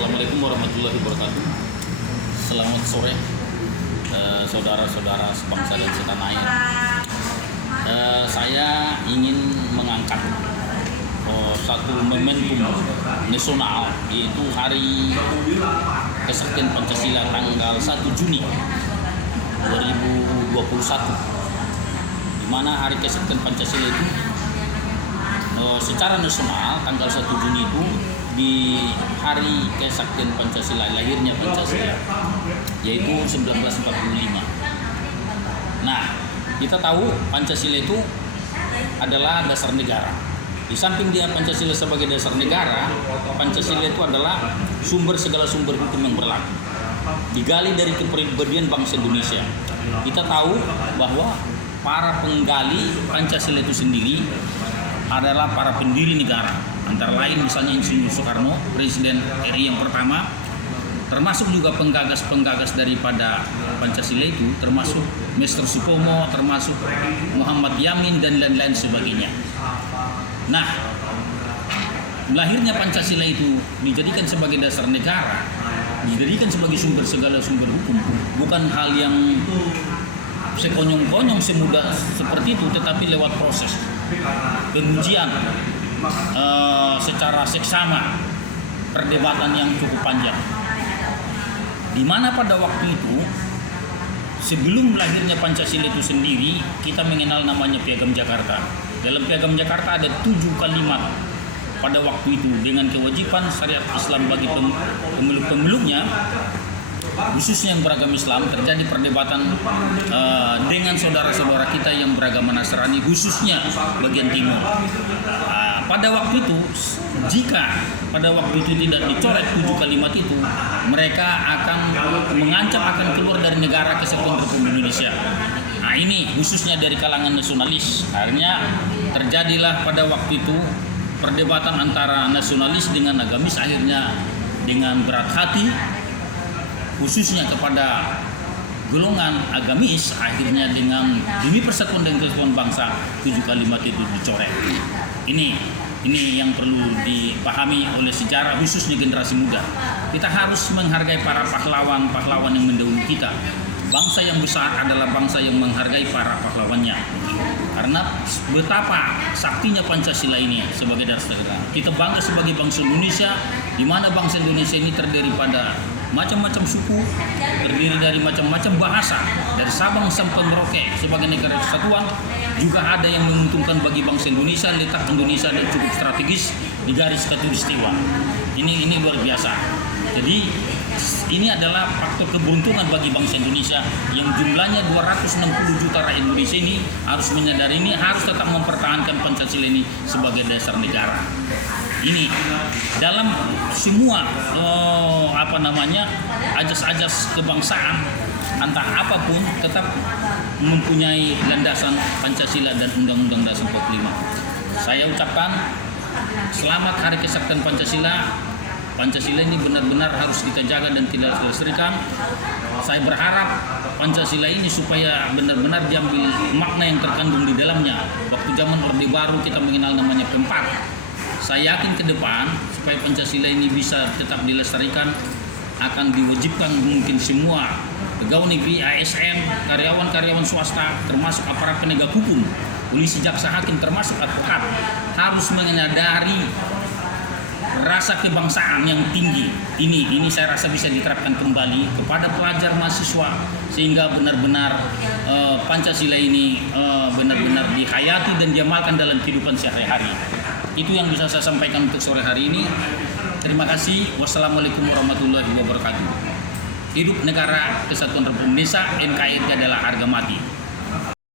Assalamualaikum warahmatullahi wabarakatuh. Selamat sore, saudara-saudara sebangsa dan setanah air. Saya ingin mengangkat satu momentum nasional, yaitu Hari Kesaktian Pancasila tanggal 1 Juni 2021, di mana Hari Kesaktian Pancasila itu secara nasional tanggal 1 Juni itu di Hari Kesaktian Pancasila, lahirnya Pancasila, yaitu 1945. Nah, kita tahu Pancasila itu adalah dasar negara. Di samping dia Pancasila sebagai dasar negara, Pancasila itu adalah segala sumber hukum yang berlaku, digali dari kepribadian bangsa Indonesia. Kita tahu bahwa para penggali Pancasila itu sendiri adalah para pendiri negara, antara lain misalnya Insinyur Soekarno, Presiden RI yang pertama, termasuk juga penggagas daripada Pancasila itu, termasuk Mr. Supomo, termasuk Muhammad Yamin dan lain-lain sebagainya. Nah, lahirnya Pancasila itu dijadikan sebagai dasar negara, dijadikan sebagai segala sumber hukum, bukan hal yang sekonyong-konyong semudah seperti itu, tetapi lewat proses pengujian secara seksama, perdebatan yang cukup panjang, di mana pada waktu itu sebelum lahirnya Pancasila itu sendiri kita mengenal namanya Piagam Jakarta. Dalam Piagam Jakarta ada 7 kalimat pada waktu itu dengan kewajiban syariat Islam bagi pemeluk-pemeluknya, khususnya yang beragama Islam. Terjadi perdebatan dengan saudara-saudara kita yang beragama Nasrani, khususnya bagian timur. Pada waktu itu, jika pada waktu itu tidak dicoret 7 kalimat itu, mereka akan mengancam akan keluar dari negara Kesatuan Republik Indonesia. Nah, ini khususnya dari kalangan nasionalis. Akhirnya terjadilah pada waktu itu perdebatan antara nasionalis dengan agamis. Akhirnya dengan berat hati, khususnya kepada golongan agamis, akhirnya dengan demi persatuan dan kesatuan bangsa 7 kalimat itu dicoret. Ini yang perlu dipahami oleh sejarah, khususnya generasi muda. Kita harus menghargai para pahlawan yang mendahului kita. Bangsa yang besar adalah bangsa yang menghargai para pahlawannya. Karena betapa saktinya Pancasila ini sebagai dasar negara. Kita bangga sebagai bangsa Indonesia, di mana bangsa Indonesia ini terdiri pada macam-macam suku, terdiri dari macam-macam bahasa, dari Sabang sampai Merauke. Sebagai negara kesatuan juga ada yang menguntungkan bagi bangsa Indonesia. Letak Indonesia dan cukup strategis di garis khatulistiwa. Ini luar biasa. Jadi ini adalah faktor keberuntungan bagi bangsa Indonesia yang jumlahnya 260 juta rakyat Indonesia ini harus menyadari ini, harus tetap mempertahankan Pancasila ini sebagai dasar negara. Ini dalam semua ajas-ajas kebangsaan, entah apapun, tetap mempunyai landasan Pancasila dan Undang-Undang Dasar 45. Saya ucapkan selamat Hari Kesaktian Pancasila. Pancasila ini benar-benar harus kita jaga dan tidak dilestarikan. Saya berharap Pancasila ini supaya benar-benar diambil makna yang terkandung di dalamnya. Waktu zaman Orde Baru kita mengenal namanya P4. Saya yakin ke depan supaya Pancasila ini bisa tetap dilestarikan, akan diwajibkan mungkin semua pegawai negeri, ASN, karyawan-karyawan swasta, termasuk aparat penegak hukum, polisi, jaksa, hakim, termasuk advokat, harus menyadari rasa kebangsaan yang tinggi. Ini saya rasa bisa diterapkan kembali kepada pelajar mahasiswa, sehingga benar-benar Pancasila ini benar-benar dihayati dan diamalkan dalam kehidupan sehari-hari. Itu yang bisa saya sampaikan untuk sore hari ini. Terima kasih. Wassalamualaikum warahmatullahi wabarakatuh. Hidup negara Kesatuan Republik Indonesia. NKRI adalah harga mati.